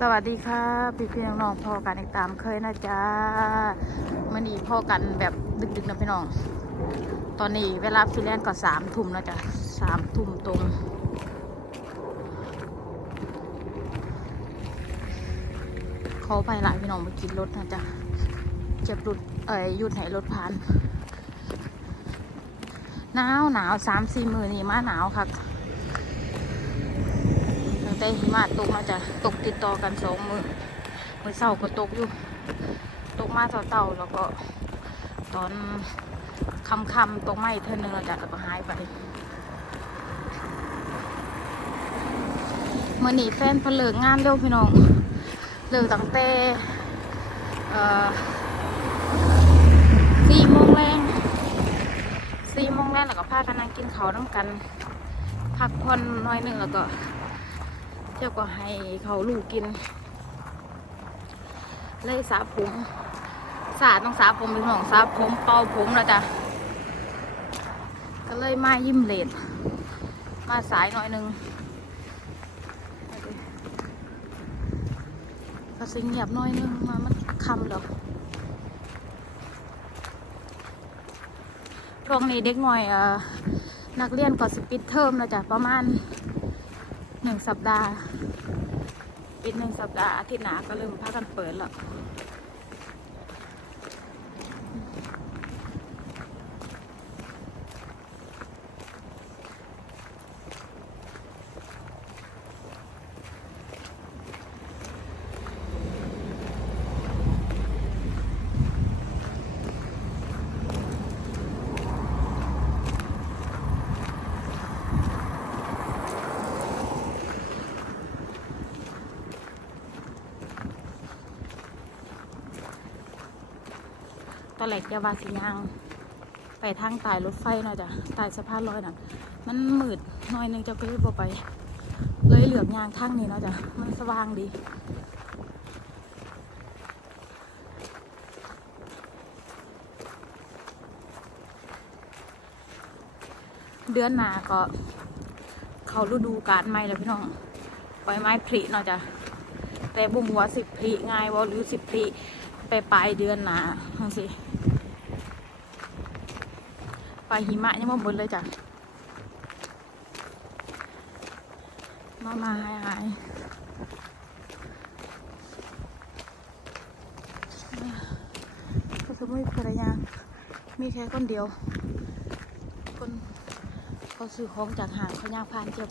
สวัสดีค่ะพี่พี่น้องๆพอกันอีกตามเคยนะจ๊ะมันนี้พอกันแบบดึกๆนะพี่น้อง ตอนนี้เวลาฟิแลนซ์ก็สามทุ่มแล้วจ้ะสามทุ่มตรง เขาไปหลายพี่น้องไปกินรถนะจ๊ะเจ็บรถเอ่ยหยุดให้รถผ่านหนาวหนาวสามสี่มือนี่มาหนาวค่ะตั้ง แต่หิมะตกมาจะตกติดต่อกันสองมือมือเสาร์ก็ตกอยู่ ตกมาเต่าๆแล้วก็ตอนคำๆตกไม่เท่านึงแล้วจ้ะแล้วก็หายไปมื่อนี้แฟนเพนเลิกงานเร็วพี่น้องเลิกตั้งแต่สี่โมงแรงสี่โมงแรงแล้วก็พากันนั่งกินข้าวน้ำกัน พักผ่อนหน้อยหนึ่งแล้วก็ เที่ยวก็ให้เขาลูกกิน เลยสาผมสาต้องสาผมเป็นของสาผมเป่าผมแล้วจ้ะก็เลยมายิ้มเลดมาสายหน่อยนึงก็สิงเงียบหน่อยนึงมามันคำแล้วช่วงนี้เด็กหน่อยอนักเรียนก็สปิดเทอมแล้วจ้ะประมาณ หนึ่งสัปดาห์ปิดหนึ่งสัปดาห์อาทิตย์หน้าก็เริ่มพากันเปิดแล้ว ตอนแรกจะว่าสิยาง ไปทางใต้รถไฟหน่อยจ้ะใต้สะพานลอยน่ะ มันมืดหน่อยหนึงจะก็เลยบ่ไป เลยเหลือบยางทางนี้เนาะจ้ะมันสว่างดีเดือนหน้าก็ เขาฤดูการใหม่แล้วพี่น้องปล่อยไม้ผลิเนาะจ้ะแต่บุ้งหัวสิบผลิง่ายว่าหรือสิบผลิไปปลายเดือนหนาทังสิ ลายหิมะยังมาบนเลยจ้ะมามาหายหายก็คือไม่มีภรรยามีแค่คนเดียว คนเขาซื้อของจากห่างเขาย่างผ่านเจ็บ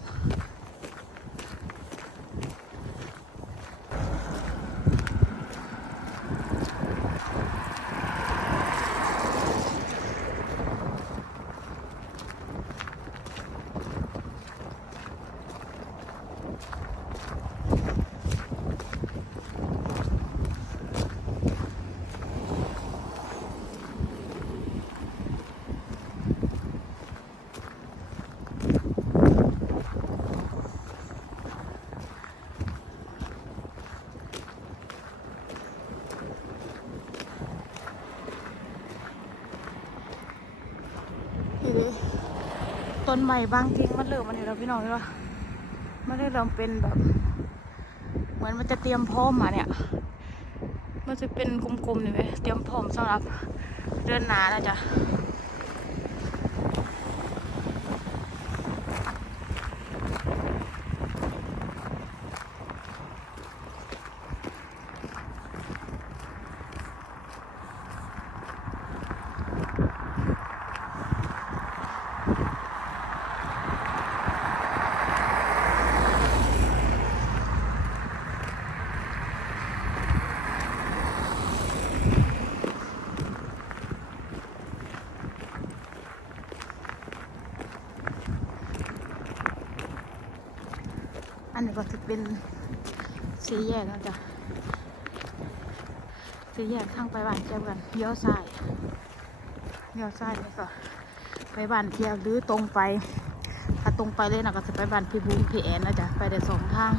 ต้นใหม่บางทิ้งมันเริ่มมันเห็นแล้วพี่น้องใช่ปะมันได้เริ่มเป็นแบบ เหมือนมันจะเตรียมพร้อมมาเนี่ย มันจะเป็นกลมๆนี่ไหมเตรียมพร้อมสำหรับเดือนหนาแล้วจ้ะ นนี้ก็จะเป็นสีแยกนะจ๊ะสีแยกทางไปบ้านเทียวกันเลี้ยวซ้ายเลี้ยวซ้ายนี่ก็ไปบ้านเทียวหรือตรงไป ถ้าตรงไปเลยนะก็จะไปบ้านพี่บุ้งพี่แอนนะจ๊ะไปได้สองทาง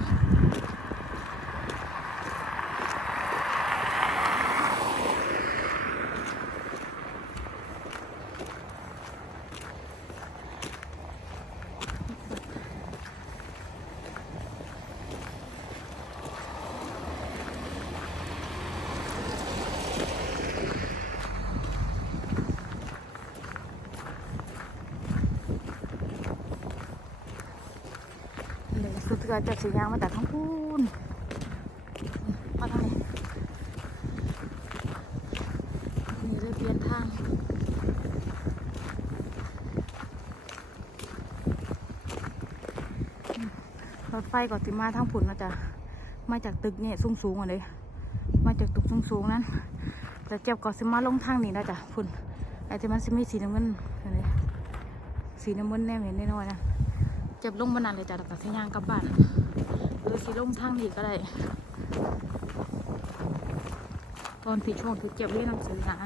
ก็จะสียางมาจากทั้งพูนมาทางนี้นี่เลยเปลี่ยนทางรถไฟก็ติมาทางผุนนะจ๊ะมาจากตึกเนี่ยสูงสูงอะเลยมาจากตึกสูงสูงนั้นแต่เจ็บก็สิมาลงทางนี้นะจ๊ะผุนไอ้ที่มันสิมีสีน้ำเงินอันนี้สีน้ำเงินแน่เห็นแน่นอนนะ เจ็บลงบนนั้นเลยจ้ะแล้วก็สิย่างกลับบ้านหรือสิลงทางนี้ก็ได้ตอนที่ช่วงที่เจ็บเรียนหนังสือนะ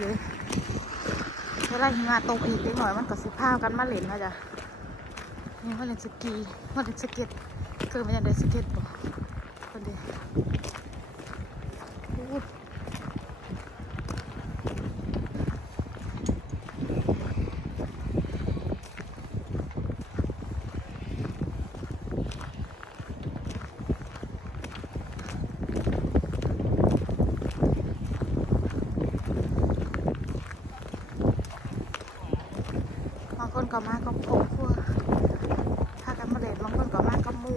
หรือเวลาหิมะตกอีกเล็กหน่อยมันก็สิพากันมาเล่นนะจ๊ะนี่มาเล่นสกีมาเล่นสเก็ตคือมันยังได้สเก็ตบ่คนเดียวโอ้ยบาง คนก็มากับครอบครัวพากันมาเล่นบางคนก็มากับมู